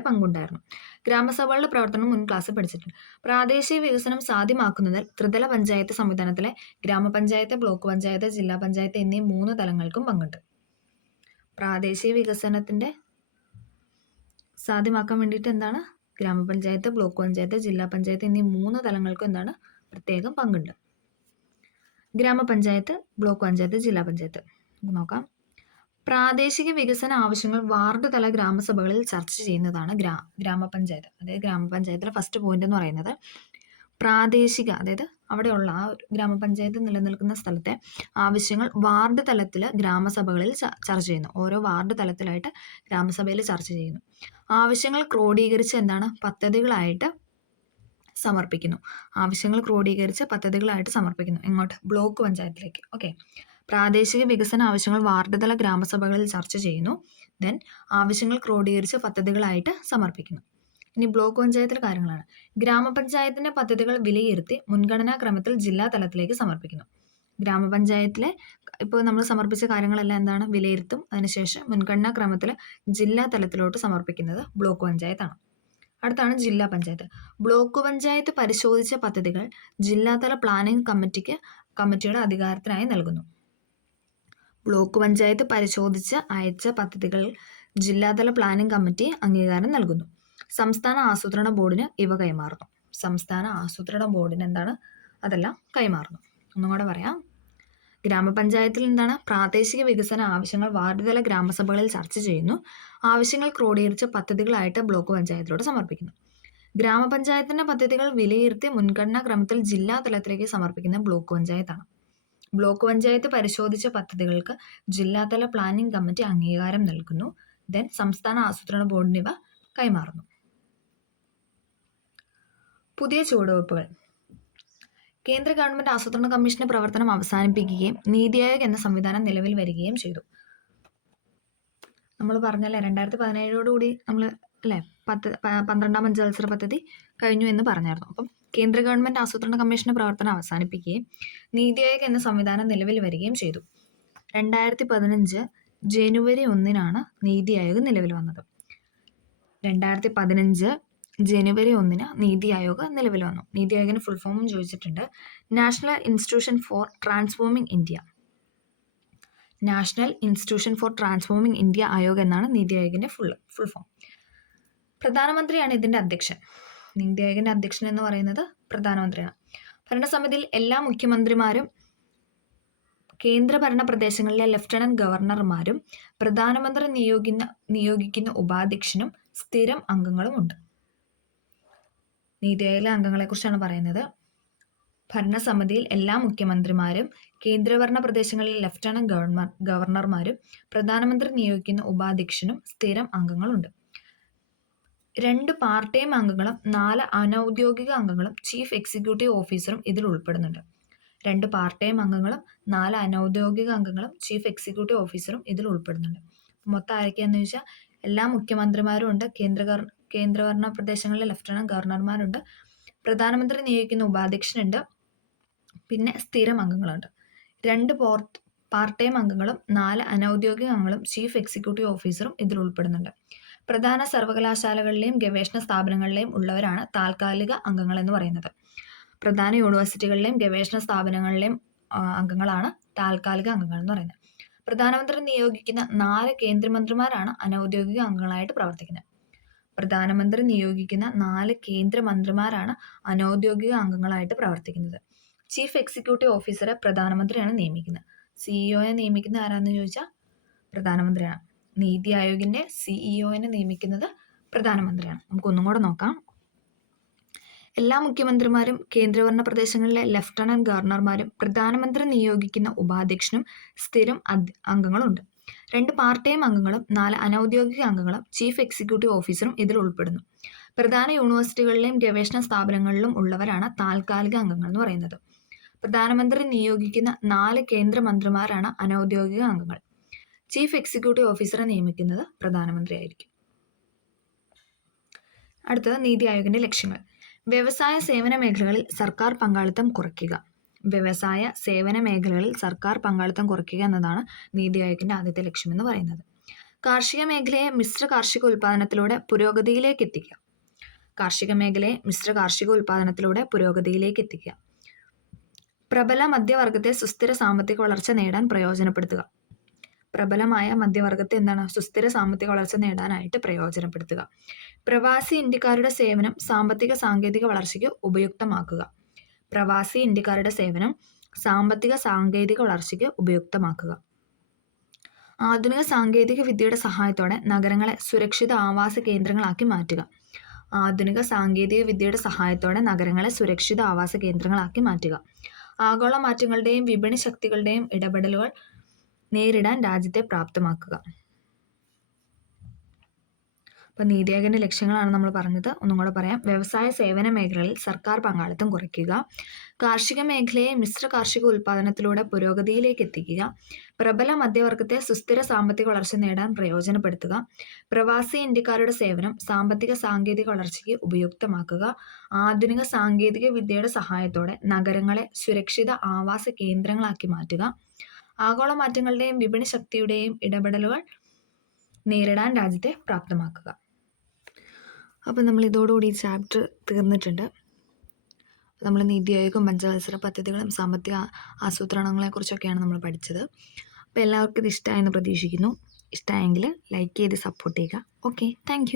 പങ്കുണ്ടായിരുന്നു. ഗ്രാമസഭകളുടെ പ്രവർത്തനം മുൻ ക്ലാസ്സിൽ പഠിച്ചിട്ടുണ്ട്. പ്രാദേശിക വികസനം സാധ്യമാക്കുന്നതിൽ ത്രിതല പഞ്ചായത്ത് സംവിധാനത്തിലെ ഗ്രാമപഞ്ചായത്ത്, ബ്ലോക്ക് പഞ്ചായത്ത്, ജില്ലാ പഞ്ചായത്ത് എന്നീ 3 തലങ്ങൾക്കും പങ്കുണ്ട്. പ്രാദേശിക വികസനത്തിന്റെ സാധ്യമാക്കാൻ വേണ്ടിയിട്ട് എന്താണ്, ഗ്രാമപഞ്ചായത്ത്, ബ്ലോക്ക് പഞ്ചായത്ത്, ജില്ലാ പഞ്ചായത്ത് എന്നീ 3 തലങ്ങൾക്കും എന്താണ്, പ്രത്യേകം പങ്കുണ്ട്. ഗ്രാമപഞ്ചായത്ത്, ബ്ലോക്ക് പഞ്ചായത്ത്, ജില്ലാ പഞ്ചായത്ത് നോക്കാം. പ്രാദേശിക വികസന ആവശ്യങ്ങൾ വാർഡ് തല ഗ്രാമസഭകളിൽ ചർച്ച ചെയ്യുന്നതാണ് ഗ്രാമപഞ്ചായത്ത്. അതായത് ഗ്രാമപഞ്ചായത്തിലെ ഫസ്റ്റ് പോയിന്റ് എന്ന് പറയുന്നത് പ്രാദേശിക, അതായത് അവിടെയുള്ള ആ ഗ്രാമപഞ്ചായത്ത് നിലനിൽക്കുന്ന സ്ഥലത്തെ ആവശ്യങ്ങൾ വാർഡ് തലത്തിൽ ഗ്രാമസഭകളിൽ ചർച്ച ചെയ്യുന്നു. ഓരോ വാർഡ് തലത്തിലായിട്ട് ഗ്രാമസഭയിൽ ചർച്ച ചെയ്യുന്നു. ആവശ്യങ്ങൾ ക്രോഡീകരിച്ച് എന്താണ്, പദ്ധതികളായിട്ട് സമർപ്പിക്കുന്നു. എങ്ങോട്ട്? ബ്ലോക്ക് പഞ്ചായത്തിലേക്ക്. ഓക്കെ. പ്രാദേശിക വികസന ആവശ്യങ്ങൾ വാർഡ് തല ഗ്രാമസഭകളിൽ ചർച്ച ചെയ്യുന്നു. ദെൻ ആവശ്യങ്ങൾ ക്രോഡീകരിച്ച് പദ്ധതികളായിട്ട് സമർപ്പിക്കുന്നു. ഇനി ബ്ലോക്ക് പഞ്ചായത്തിലെ കാര്യങ്ങളാണ്. ഗ്രാമപഞ്ചായത്തിന്റെ പദ്ധതികൾ വിലയിരുത്തി മുൻഗണനാ ക്രമത്തിൽ ജില്ലാ തലത്തിലേക്ക് സമർപ്പിക്കുന്നു. ഗ്രാമപഞ്ചായത്തിലെ ഇപ്പോൾ നമ്മൾ സമർപ്പിച്ച കാര്യങ്ങളെല്ലാം എന്താണ്, വിലയിരുത്തും. അതിനുശേഷം മുൻഗണനാ ക്രമത്തിൽ ജില്ലാ തലത്തിലോട്ട് സമർപ്പിക്കുന്നത് ബ്ലോക്ക് പഞ്ചായത്താണ്. അടുത്താണ് ജില്ലാ പഞ്ചായത്ത്. ബ്ലോക്ക് പഞ്ചായത്ത് പരിശോധിച്ച പദ്ധതികൾ ജില്ലാതല പ്ലാനിംഗ് കമ്മിറ്റിയുടെ അധികാരത്തിനായി നൽകുന്നു. ബ്ലോക്ക് പഞ്ചായത്ത് പരിശോധിച്ച് അയച്ച പദ്ധതികൾ ജില്ലാതല പ്ലാനിംഗ് കമ്മിറ്റി അംഗീകാരം നൽകുന്നു. സംസ്ഥാന ആസൂത്രണ ബോർഡിന് ഇവ കൈമാറുന്നു. അതെല്ലാം കൈമാറുന്നു. ഒന്നും കൂടെ പറയാം. ഗ്രാമപഞ്ചായത്തിൽ എന്താണ്, പ്രാദേശിക വികസന ആവശ്യങ്ങൾ വാർഡ് തല ഗ്രാമസഭകളിൽ ചർച്ച ചെയ്യുന്നു. ആവശ്യങ്ങൾ ക്രോഡീകരിച്ച പദ്ധതികളായിട്ട് ബ്ലോക്ക് പഞ്ചായത്തിലോട്ട് സമർപ്പിക്കുന്നു. ഗ്രാമപഞ്ചായത്തിന്റെ പദ്ധതികൾ വിലയിരുത്തി മുൻഗണനാ ക്രമത്തിൽ ജില്ലാ തലത്തിലേക്ക് സമർപ്പിക്കുന്ന ബ്ലോക്ക് പഞ്ചായത്താണ്. ബ്ലോക്ക് പഞ്ചായത്ത് പരിശോധിച്ച പദ്ധതികൾക്ക് ജില്ലാതല പ്ലാനിംഗ് കമ്മിറ്റി അംഗീകാരം നൽകുന്നു. ദെൻ സംസ്ഥാന ആസൂത്രണ ബോർഡിന് ഇവ കൈമാറുന്നു. പുതിയ ചുവടുവയ്പ്പുകൾ. കേന്ദ്ര ഗവൺമെന്റ് ആസൂത്രണ കമ്മീഷന്റെ പ്രവർത്തനം അവസാനിപ്പിക്കുകയും നീതി ആയോഗ് എന്ന സംവിധാനം നിലവിൽ വരികയും ചെയ്തു. നമ്മൾ പറഞ്ഞല്ലേ 2017 നമ്മൾ അല്ലേ 12ാം പഞ്ചവത്സര പദ്ധതി കഴിഞ്ഞു എന്ന് പറഞ്ഞായിരുന്നു. അപ്പം കേന്ദ്ര ഗവൺമെന്റ് ആസൂത്രണ കമ്മീഷന്റെ പ്രവർത്തനം അവസാനിപ്പിക്കുകയും നീതി ആയോഗ് എന്ന സംവിധാനം നിലവിൽ വരികയും ചെയ്തു. 2015 ജനുവരി 1 നീതി ആയോഗ് നിലവിൽ വന്നത്. 2015 ജനുവരി 1 നീതി ആയോഗ് നിലവിൽ വന്നു. നീതി ആയോഗിന്റെ ഫുൾ ഫോമും ചോദിച്ചിട്ടുണ്ട്. National institution for transforming India Aayog എന്നാണ് നീതി ആയോഗിന്റെ ഫുൾ ഫോം. പ്രധാനമന്ത്രിയാണ് ഇതിന്റെ അധ്യക്ഷൻ. നീതി ആയോഗിന്റെ അധ്യക്ഷൻ എന്ന് പറയുന്നത് പ്രധാനമന്ത്രിയാണ്. ഭരണസമിതിയിൽ എല്ലാ മുഖ്യമന്ത്രിമാരും കേന്ദ്രഭരണ പ്രദേശങ്ങളിലെ ലഫ്റ്റനന്റ് ഗവർണർമാരും പ്രധാനമന്ത്രി നിയോഗിക്കുന്ന ഉപാധ്യക്ഷനും സ്ഥിരം അംഗങ്ങളും ഉണ്ട്. നീതി ആയോഗിലെ അംഗങ്ങളെ കുറിച്ചാണ് പറയുന്നത്. ഭരണസമിതിയിൽ എല്ലാ മുഖ്യമന്ത്രിമാരും കേന്ദ്രഭരണ പ്രദേശങ്ങളിലെ ലഫ്റ്റനന്റ് ഗവർണർമാരും പ്രധാനമന്ത്രി നിയോഗിക്കുന്ന ഉപാധ്യക്ഷനും സ്ഥിരം അംഗങ്ങളുണ്ട്. 2 പാർട്ട് ടൈം അംഗങ്ങളും 4 അനൗദ്യോഗിക അംഗങ്ങളും ചീഫ് എക്സിക്യൂട്ടീവ് ഓഫീസറും ഇതിൽ ഉൾപ്പെടുന്നുണ്ട്. 2 പാർട്ട് ടൈം അംഗങ്ങളും 4 അനൗദ്യോഗിക അംഗങ്ങളും ചീഫ് എക്സിക്യൂട്ടീവ് ഓഫീസറും ഇതിൽ ഉൾപ്പെടുന്നുണ്ട്. മൊത്തം ആരൊക്കെയാണെന്ന് ചോദിച്ചാൽ എല്ലാ മുഖ്യമന്ത്രിമാരും ഉണ്ട്, കേന്ദ്രഭരണ പ്രദേശങ്ങളിലെ ലഫ്റ്റനന്റ് ഗവർണർമാരുണ്ട്, പ്രധാനമന്ത്രി നിയോഗിക്കുന്ന ഉപാധ്യക്ഷനുണ്ട്, പിന്നെ സ്ഥിരം അംഗങ്ങളുണ്ട്. 2 പാർട്ട് ടൈം അംഗങ്ങളും 4 അനൗദ്യോഗിക അംഗങ്ങളും ചീഫ് എക്സിക്യൂട്ടീവ് ഓഫീസറും ഇതിൽ ഉൾപ്പെടുന്നുണ്ട്. പ്രധാന സർവകലാശാലകളിലെയും ഗവേഷണ സ്ഥാപനങ്ങളിലെയും ഉള്ളവരാണ് താൽക്കാലിക അംഗങ്ങൾ എന്ന് പറയുന്നത്. പ്രധാന യൂണിവേഴ്സിറ്റികളിലെയും ഗവേഷണ സ്ഥാപനങ്ങളിലെയും അംഗങ്ങളാണ് താൽക്കാലിക അംഗങ്ങൾ എന്ന് പറയുന്നത്. പ്രധാനമന്ത്രി നിയോഗിക്കുന്ന 4 കേന്ദ്രമന്ത്രിമാരാണ് അനൗദ്യോഗിക അംഗങ്ങളായിട്ട് പ്രവർത്തിക്കുന്നത്. പ്രധാനമന്ത്രി നിയോഗിക്കുന്ന 4 കേന്ദ്രമന്ത്രിമാരാണ് അനൗദ്യോഗിക അംഗങ്ങളായിട്ട് പ്രവർത്തിക്കുന്നത്. ചീഫ് എക്സിക്യൂട്ടീവ് ഓഫീസറെ പ്രധാനമന്ത്രിയാണ് നിയമിക്കുന്നത്. സിഇഒയെ നിയമിക്കുന്ന ആരാന്ന് ചോദിച്ചാൽ പ്രധാനമന്ത്രിയാണ്. നീതി ആയോഗിന്റെ സിഇഒനെ നിയമിക്കുന്നത് പ്രധാനമന്ത്രിയാണ്. നമുക്കൊന്നും കൂടെ നോക്കാം. എല്ലാ മുഖ്യമന്ത്രിമാരും കേന്ദ്രഭരണ പ്രദേശങ്ങളിലെ ലഫ്റ്റനന്റ് ഗവർണർമാരും പ്രധാനമന്ത്രി നിയോഗിക്കുന്ന ഉപാധ്യക്ഷനും സ്ഥിരം അംഗങ്ങളുണ്ട്. 2 പാർട്ട് ടൈം അംഗങ്ങളും 4 അനൗദ്യോഗിക അംഗങ്ങളും ചീഫ് എക്സിക്യൂട്ടീവ് ഓഫീസറും ഇതിൽ ഉൾപ്പെടുന്നു. പ്രധാന യൂണിവേഴ്സിറ്റികളിലെയും ഗവേഷണ സ്ഥാപനങ്ങളിലും ഉള്ളവരാണ് താൽക്കാലിക അംഗങ്ങൾ എന്ന് പറയുന്നത്. പ്രധാനമന്ത്രി നിയോഗിക്കുന്ന 4 കേന്ദ്രമന്ത്രിമാരാണ് അനൗദ്യോഗിക അംഗങ്ങൾ. ചീഫ് എക്സിക്യൂട്ടീവ് ഓഫീസറെ നിയമിക്കുന്നത് പ്രധാനമന്ത്രി ആയിരിക്കും. അടുത്തത് നീതി ആയോഗിന്റെ ലക്ഷ്യങ്ങൾ. വ്യവസായ സേവന മേഖലകളിൽ സർക്കാർ പങ്കാളിത്തം കുറയ്ക്കുക. വ്യവസായ സേവന മേഖലകളിൽ സർക്കാർ പങ്കാളിത്തം കുറയ്ക്കുക എന്നതാണ് നീതി ആയോഗിന്റെ ആദ്യത്തെ ലക്ഷ്യം എന്ന് പറയുന്നത്. കാർഷിക മേഖലയെ മിശ്ര കാർഷിക ഉൽപ്പാദനത്തിലൂടെ പുരോഗതിയിലേക്ക് എത്തിക്കുക. കാർഷിക മേഖലയെ മിശ്ര കാർഷിക ഉൽപ്പാദനത്തിലൂടെ പുരോഗതിയിലേക്ക് എത്തിക്കുക. പ്രബല മധ്യവർഗത്തെ സുസ്ഥിര സാമ്പത്തിക വളർച്ച നേടാൻ പ്രയോജനപ്പെടുത്തുക. പ്രബലമായ മധ്യവർഗത്തെ സുസ്ഥിര സാമ്പത്തിക വളർച്ച നേടാനായിട്ട് പ്രയോജനപ്പെടുത്തുക. പ്രവാസി ഇന്ത്യക്കാരുടെ സേവനം സാമ്പത്തിക സാങ്കേതിക വളർച്ചയ്ക്ക് ഉപയുക്തമാക്കുക. പ്രവാസി ഇന്ത്യക്കാരുടെ സേവനം സാമ്പത്തിക സാങ്കേതിക വളർച്ചയ്ക്ക് ഉപയുക്തമാക്കുക. ആധുനിക സാങ്കേതിക വിദ്യയുടെ സഹായത്തോടെ നഗരങ്ങളെ സുരക്ഷിത ആവാസ കേന്ദ്രങ്ങളാക്കി മാറ്റുക. ആധുനിക സാങ്കേതിക വിദ്യയുടെ സഹായത്തോടെ നഗരങ്ങളെ സുരക്ഷിത ആവാസ കേന്ദ്രങ്ങളാക്കി മാറ്റുക. ആഗോള മാറ്റങ്ങളുടെയും വിപണി ശക്തികളുടെയും ഇടപെടലുകൾ നേരിടാൻ രാജ്യത്തെ പ്രാപ്തമാക്കുക. അപ്പോൾ നീതി ആയോഗിന്റെ ലക്ഷ്യങ്ങളാണ് നമ്മൾ പറഞ്ഞത്. ഒന്നും കൂടെ പറയാം. വ്യവസായ സേവന മേഖലകളിൽ സർക്കാർ പങ്കാളിത്തം കുറയ്ക്കുക. കാർഷിക മേഖലയെ മിശ്ര കാർഷിക ഉൽപ്പാദനത്തിലൂടെ പുരോഗതിയിലേക്ക് എത്തിക്കുക. പ്രബല മധ്യവർഗത്തെ സുസ്ഥിര സാമ്പത്തിക വളർച്ച നേടാൻ പ്രയോജനപ്പെടുത്തുക. പ്രവാസി ഇന്ത്യക്കാരുടെ സേവനം സാമ്പത്തിക സാങ്കേതിക വളർച്ചയ്ക്ക് ഉപയുക്തമാക്കുക. ആധുനിക സാങ്കേതിക വിദ്യയുടെ സഹായത്തോടെ നഗരങ്ങളെ സുരക്ഷിത ആവാസ കേന്ദ്രങ്ങളാക്കി മാറ്റുക. ആഗോള മാറ്റങ്ങളുടെയും വിപണി ശക്തിയുടെയും ഇടപെടലുകൾ നേരിടാൻ രാജ്യത്തെ പ്രാപ്തമാക്കുക. അപ്പം നമ്മൾ ഇതോടുകൂടി ഈ ചാപ്റ്റർ തീർന്നിട്ടുണ്ട്. നമ്മൾ നീതി ആയോഗും പഞ്ചവത്സര പദ്ധതികളും സാമ്പത്തിക ആസൂത്രണങ്ങളെക്കുറിച്ചൊക്കെയാണ് നമ്മൾ പഠിച്ചത്. അപ്പോൾ എല്ലാവർക്കും ഇത് ഇഷ്ടമായെന്ന് പ്രതീക്ഷിക്കുന്നു. ഇഷ്ടമായെങ്കിൽ ലൈക്ക് ചെയ്ത് സപ്പോർട്ട് ചെയ്യുക. Okay, thank